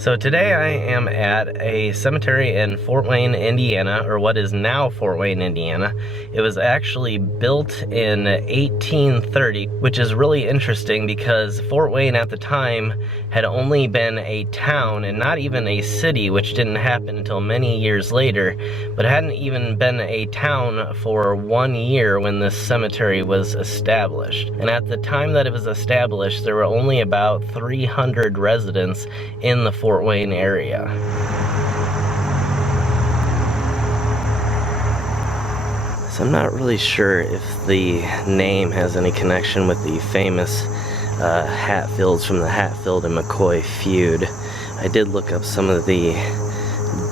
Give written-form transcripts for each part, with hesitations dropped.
So today I am at a cemetery in Fort Wayne, Indiana, or what is now Fort Wayne, Indiana. It was actually built in 1830, which is really interesting because Fort Wayne at the time had only been a town and not even a city, which didn't happen until many years later, but it hadn't even been a town for 1 year when this cemetery was established. And at the time that it was established, there were only about 300 residents in the Fort Wayne area. So I'm not really sure if the name has any connection with the famous Hatfields from the Hatfield and McCoy feud. I did look up some of the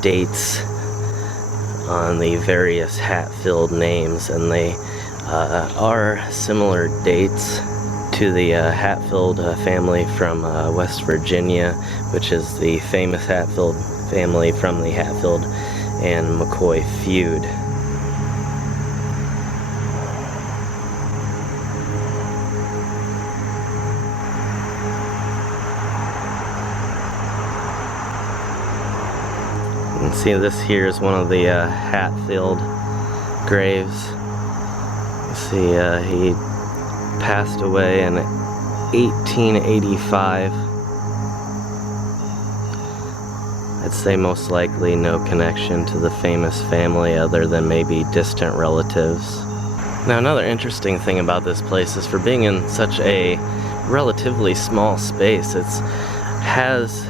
dates on the various Hatfield names, and they are similar dates to the Hatfield family from West Virginia, which is the famous Hatfield family from the Hatfield and McCoy feud. You can see this here is one of the Hatfield graves. You see he passed away in 1885. I'd say most likely no connection to the famous family other than maybe distant relatives. Now, another interesting thing about this place is for being in such a relatively small space, it has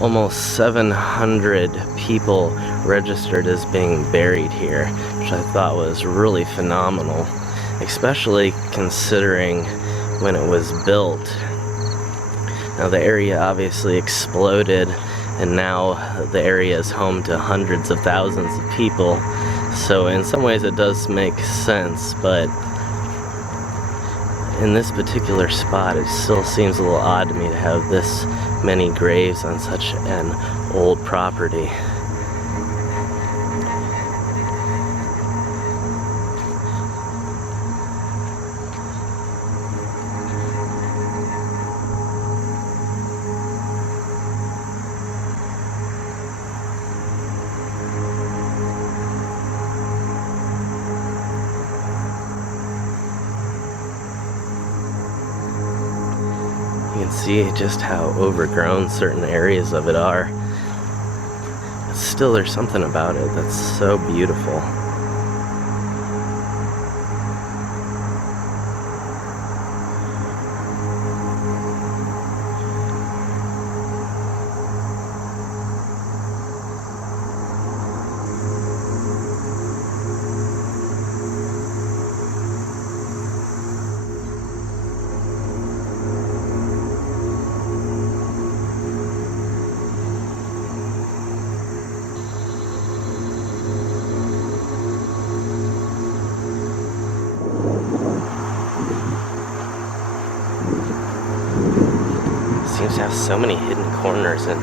almost 700 people registered as being buried here, which I thought was really phenomenal, especially considering when it was built. Now, the area obviously exploded, and now the area is home to hundreds of thousands of people, so in some ways it does make sense, but in this particular spot it still seems a little odd to me to have this many graves on such an old property. You can see just how overgrown certain areas of it are. But still, there's something about it that's so beautiful. Seems to have so many hidden corners and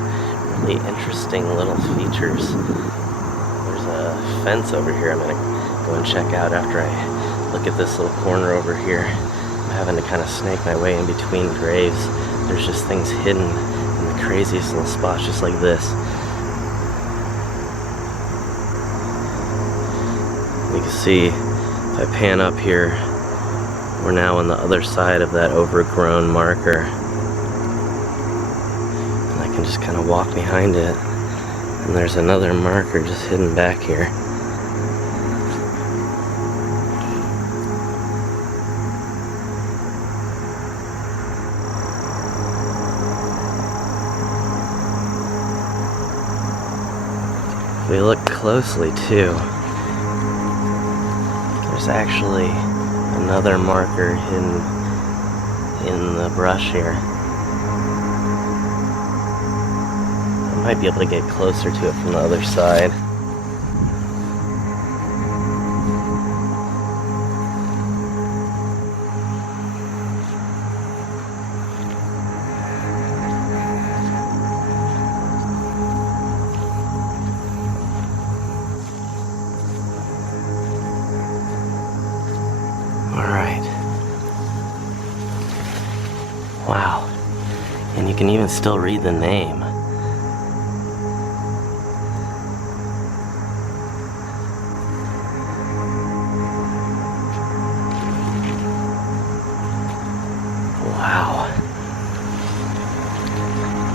really interesting little features. There's a fence over here I'm gonna go and check out after I look at this little corner over here. I'm having to kind of snake my way in between graves. There's just things hidden in the craziest little spots, just like this. You can see, if I pan up here, we're now on the other side of that overgrown marker. And just kind of walk behind it, and there's another marker just hidden back here. If we look closely too, there's actually another marker hidden in the brush here. Might be able to get closer to it from the other side. All right. Wow. And you can even still read the name.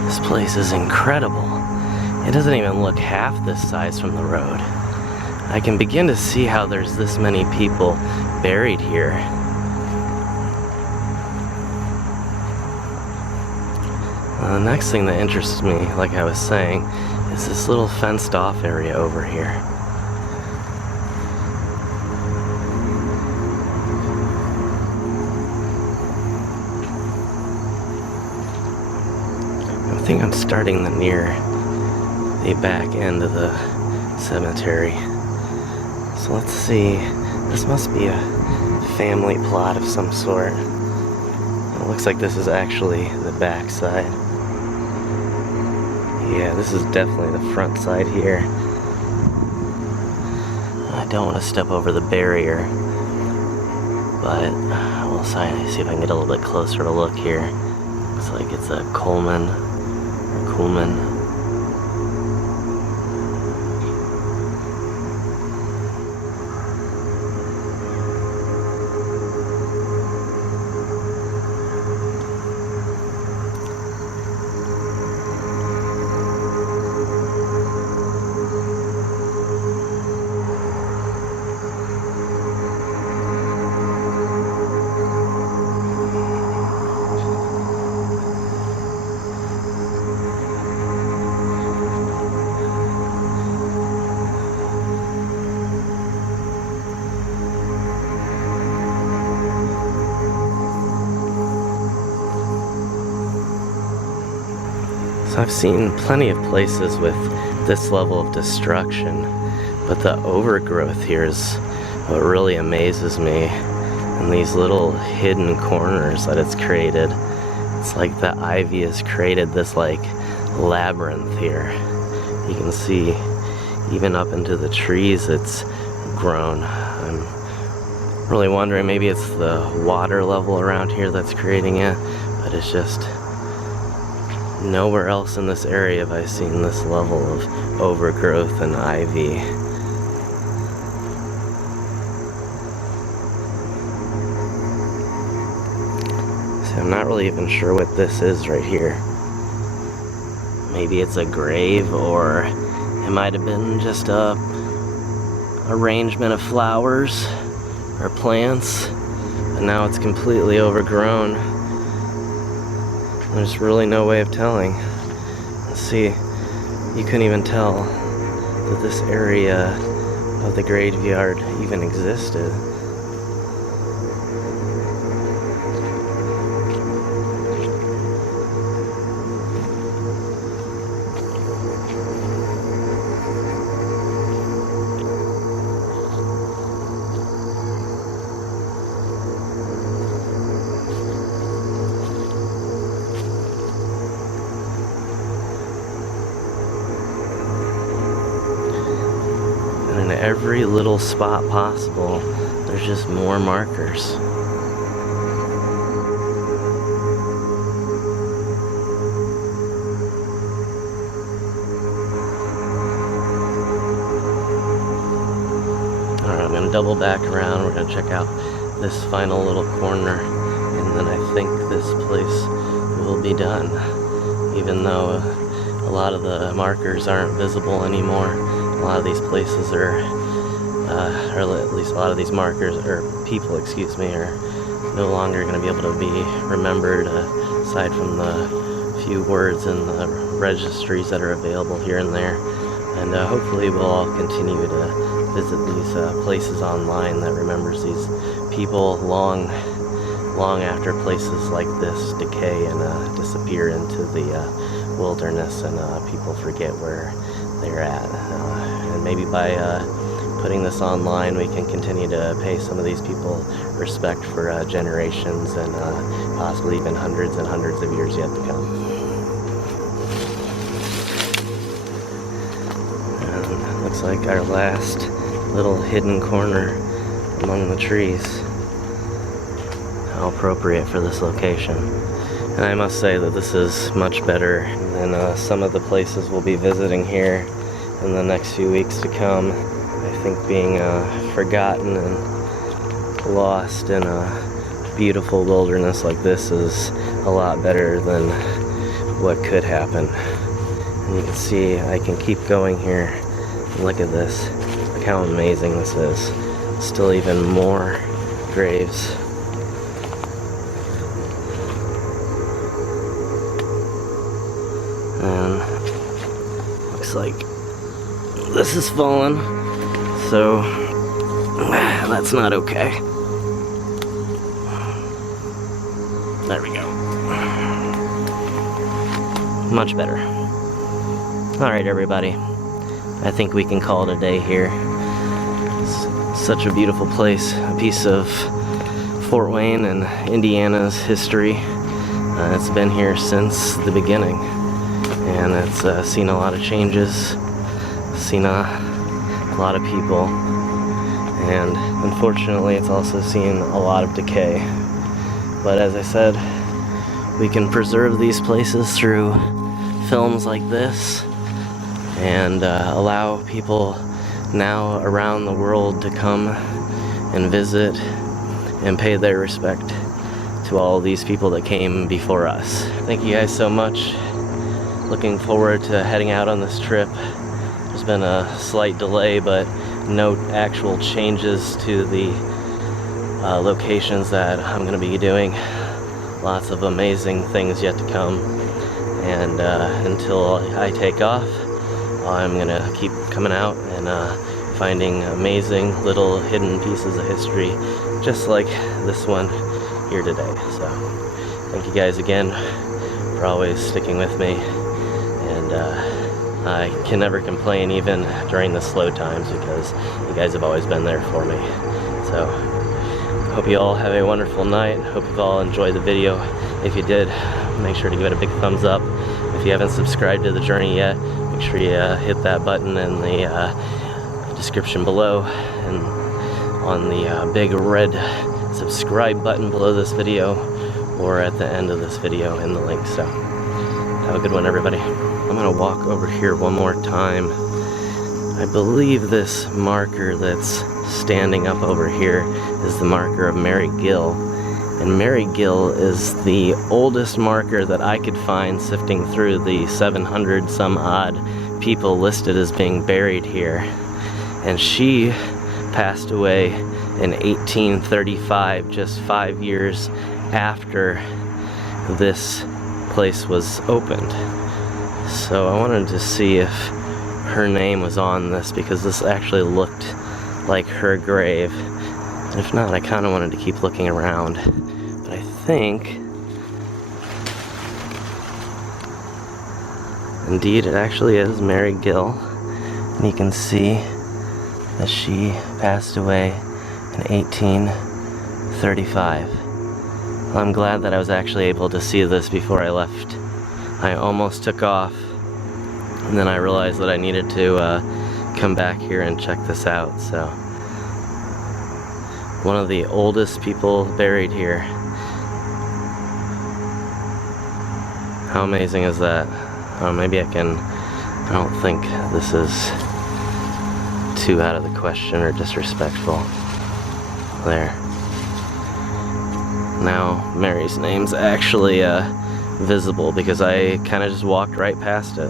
This place is incredible. It doesn't even look half this size from the road. I can begin to see how there's this many people buried here. The next thing that interests me, like I was saying, is this little fenced off area over here. I think I'm starting to near the back end of the cemetery. So let's see, this must be a family plot of some sort. It looks like this is actually the back side. Yeah, this is definitely the front side here. I don't want to step over the barrier, but we'll see if I can get a little bit closer to look here. Looks like it's a Coleman. So I've seen plenty of places with this level of destruction, but the overgrowth here is what really amazes me. And these little hidden corners that it's created. It's like the ivy has created this like labyrinth here. You can see even up into the trees it's grown. I'm really wondering, maybe it's the water level around here that's creating it, but it's just nowhere else in this area have I seen this level of overgrowth and ivy. So I'm not really even sure what this is right here. Maybe it's a grave, or it might have been just a arrangement of flowers or plants, but now it's completely overgrown. There's really no way of telling. Let's see, you couldn't even tell that this area of the graveyard even existed. In every little spot possible, there's just more markers. Alright, I'm gonna double back around. We're gonna check out this final little corner, and then I think this place will be done. Even though a lot of the markers aren't visible anymore. A lot of these places are, or at least a lot of these markers, or people, excuse me, are no longer going to be able to be remembered, aside from the few words in the registries that are available here and there. And hopefully we'll all continue to visit these places online that remembers these people long after places like this decay and disappear into the wilderness, and people forget where they're at. And maybe by putting this online, we can continue to pay some of these people respect for generations and possibly even hundreds and hundreds of years yet to come. And looks like our last little hidden corner among the trees. How appropriate for this location. And I must say that this is much better than some of the places we'll be visiting here in the next few weeks to come. I think being forgotten and lost in a beautiful wilderness like this is a lot better than what could happen. And you can see I can keep going here. Look at this. Look how amazing this is. Still even more graves. And looks like this is fallen, so that's not okay. There we go. Much better. Alright, everybody. I think we can call it a day here. It's such a beautiful place. A piece of Fort Wayne and Indiana's history. It's been here since the beginning. And it's seen a lot of changes. Seen a lot of people. And unfortunately, it's also seen a lot of decay. But as I said, we can preserve these places through films like this and allow people now around the world to come and visit and pay their respect to all these people that came before us. Thank you guys so much. Looking forward to heading out on this trip. There's been a slight delay, but no actual changes to the locations that I'm going to be doing. Lots of amazing things yet to come. And until I take off, I'm going to keep coming out and finding amazing little hidden pieces of history, just like this one here today. So thank you guys again for always sticking with me. And I can never complain even during the slow times because you guys have always been there for me. So hope you all have a wonderful night. Hope you've all enjoyed the video. If you did, make sure to give it a big thumbs up. If you haven't subscribed to the journey yet, make sure you hit that button in the description below and on the big red subscribe button below this video or at the end of this video in the link. So have a good one, everybody. I'm gonna walk over here one more time. I believe this marker that's standing up over here is the marker of Mary Gill. And Mary Gill is the oldest marker that I could find sifting through the 700 some odd people listed as being buried here. And she passed away in 1835, just 5 years after this place was opened. So I wanted to see if her name was on this because this actually looked like her grave. And if not, I kind of wanted to keep looking around. But I think indeed it actually is Mary Gill. And you can see that she passed away in 1835. Well, I'm glad that I was actually able to see this before I left. I almost took off, and then I realized that I needed to come back here and check this out. So, one of the oldest people buried here. How amazing is that? Maybe I don't think this is too out of the question or disrespectful. There. Now, Mary's name's actually visible because I kind of just walked right past it.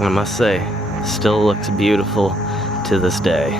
I must say, still looks beautiful to this day.